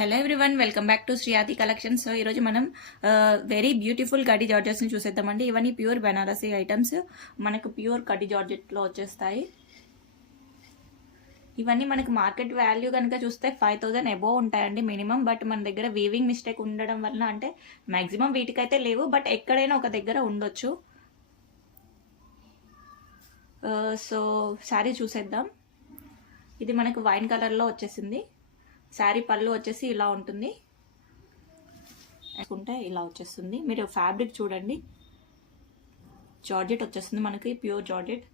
Hello everyone, welcome back to Sriyadi collections. So ఈరోజు మనం very beautiful కడ్డీ జార్జెట్స్ని చూసేద్దామండి. ఇవన్నీ ప్యూర్ బెనారసీ ఐటమ్స్, మనకు ప్యూర్ కడ్డీ జార్జెట్లో వచ్చేస్తాయి. ఇవన్నీ మనకు మార్కెట్ వాల్యూ కనుక చూస్తే 5,000 అబోవ్ ఉంటాయండి మినిమం. బట్ మన దగ్గర వీవింగ్ మిస్టేక్ ఉండడం వలన, అంటే మ్యాక్సిమం వీటికైతే లేవు, బట్ ఎక్కడైనా ఒక దగ్గర ఉండొచ్చు. సో శారీ చూసేద్దాం. ఇది మనకు వైన్ కలర్లో వచ్చేసింది. శారీ పళ్ళు వచ్చేసి ఇలా ఉంటుంది, అనుకుంటే ఇలా వచ్చేస్తుంది. మీరు ఫ్యాబ్రిక్ చూడండి, జార్జెట్ వచ్చేస్తుంది మనకి, ప్యూర్ జార్జెట్.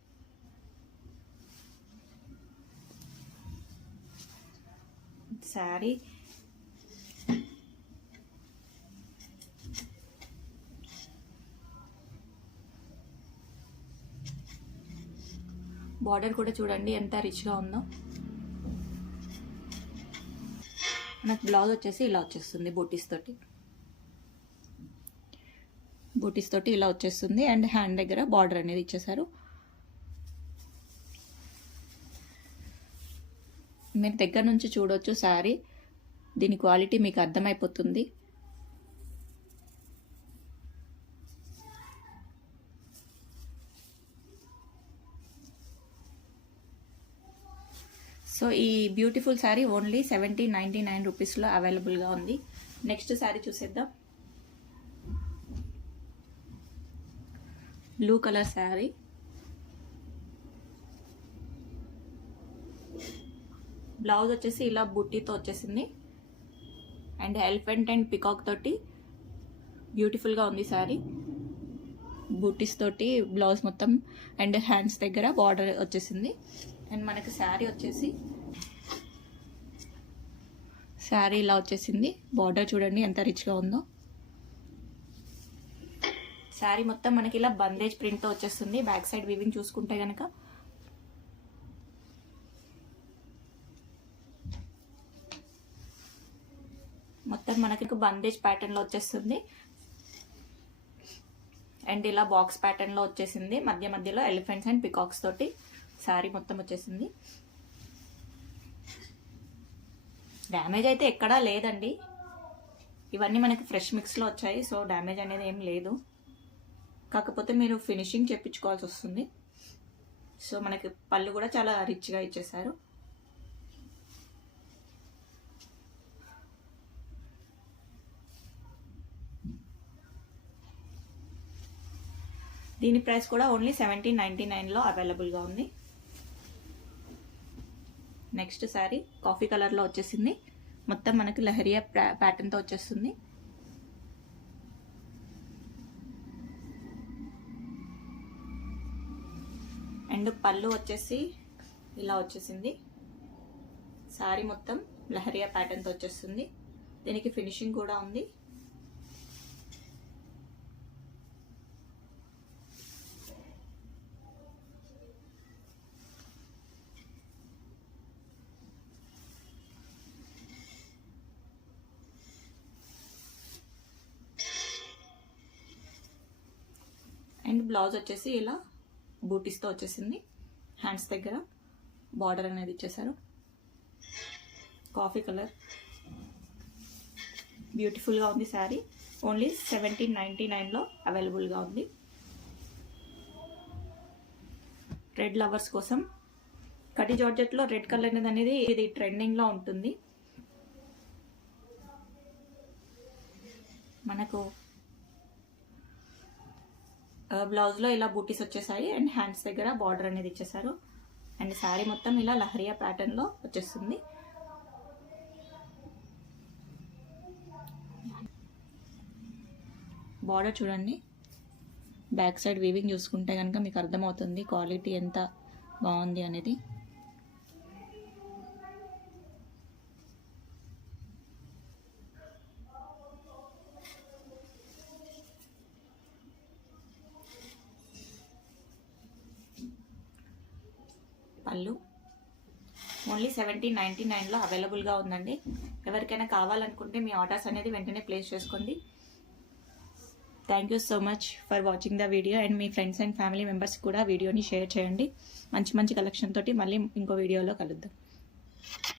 శారీ బార్డర్ కూడా చూడండి ఎంత రిచ్గా ఉందో. నాకు బ్లౌజ్ వచ్చేసి ఇలా వచ్చేస్తుంది, బూటీస్ తోటి ఇలా వచ్చేస్తుంది. అండ్ హ్యాండ్ దగ్గర బార్డర్ అనేది ఇచ్చేసారు. మీరు దగ్గర నుంచి చూడొచ్చు శారీ, దీని క్వాలిటీ మీకు అర్థమైపోతుంది. సో ఈ బ్యూటిఫుల్ శారీ ఓన్లీ 1799 రూపీస్లో అవైలబుల్గా ఉంది. నెక్స్ట్ శారీ చూసేద్దాం. బ్లూ కలర్ శారీ, బ్లౌజ్ వచ్చేసి ఇలా బుట్టీతో వచ్చేసింది. అండ్ ఎలిఫెంట్ అండ్ పికాక్ తోటి బ్యూటిఫుల్గా ఉంది శారీ. బుట్టీస్ తోటి బ్లౌజ్ మొత్తం, అండ్ హ్యాండ్స్ దగ్గర బార్డర్ వచ్చేసింది. అండ్ మనకి శారీ వచ్చేసి శారీ ఇలా వచ్చేసింది. బార్డర్ చూడండి ఎంత రిచ్గా ఉందో. శారీ మొత్తం మనకి ఇలా బందేజ్ ప్రింట్తో వచ్చేస్తుంది. బ్యాక్ సైడ్ వీవింగ్ చూసుకుంటే కనుక మొత్తం మనకి బందేజ్ ప్యాటర్న్లో వచ్చేస్తుంది. అండ్ ఇలా బాక్స్ ప్యాటర్న్లో వచ్చేసింది. మధ్య మధ్యలో ఎలిఫెంట్స్ అండ్ పికాక్స్ తోటి శారీ మొత్తం వచ్చేసింది. డ్యామేజ్ అయితే ఎక్కడా లేదండి, ఇవన్నీ మనకి ఫ్రెష్ మిక్స్లో వచ్చాయి. సో డ్యామేజ్ అనేది ఏం లేదు, కాకపోతే మీరు ఫినిషింగ్ చేయించుకోవాల్సి వస్తుంది. సో మనకి పళ్ళు కూడా చాలా రిచ్గా ఇచ్చేసారు. దీని ప్రైస్ కూడా ఓన్లీ 1799లో అవైలబుల్గా ఉంది. నెక్స్ట్ శారీ కాఫీ కలర్లో వచ్చేసింది. మొత్తం మనకి లహరియా ప్యాటర్న్తో వచ్చేస్తుంది. అండ్ పళ్ళు వచ్చేసి ఇలా వచ్చేసింది. శారీ మొత్తం లహరియా ప్యాటర్న్తో వచ్చేస్తుంది. దీనికి ఫినిషింగ్ కూడా ఉంది. అండ్ బ్లౌజ్ వచ్చేసి ఇలా బూటీస్తో వచ్చేసింది. హ్యాండ్స్ దగ్గర బార్డర్ అనేది ఇచ్చేసారు. కాఫీ కలర్ బ్యూటిఫుల్గా ఉంది శారీ. ఓన్లీ 1799లో అవైలబుల్గా ఉంది. రెడ్ లవర్స్ కోసం కడ్డీ జార్జెట్లో రెడ్ కలర్ అనేది ఇది ట్రెండింగ్లో ఉంటుంది. మనకు బ్లౌజ్లో ఇలా బూటీస్ వచ్చేసాయి. అండ్ హ్యాండ్స్ దగ్గర బార్డర్ అనేది ఇచ్చేసారు. అండ్ శారీ మొత్తం ఇలా లహరియా ప్యాటర్న్లో వచ్చేస్తుంది. బార్డర్ చూడండి, బ్యాక్ సైడ్ వీవింగ్ చూసుకుంటే కనుక మీకు అర్థమవుతుంది క్వాలిటీ ఎంత బాగుంది అనేది. పళ్ళు ఓన్లీ 1799లో అవైలబుల్గా ఉందండి. ఎవరికైనా కావాలనుకుంటే మీ ఆర్డర్స్ అనేది వెంటనే ప్లేస్ చేసుకోండి. Thank you so much for watching the video. And me friends and family members కూడా వీడియోని షేర్ చేయండి. మంచి మంచి కలెక్షన్ తోటి మళ్ళీ ఇంకో వీడియోలో కలుద్దాం.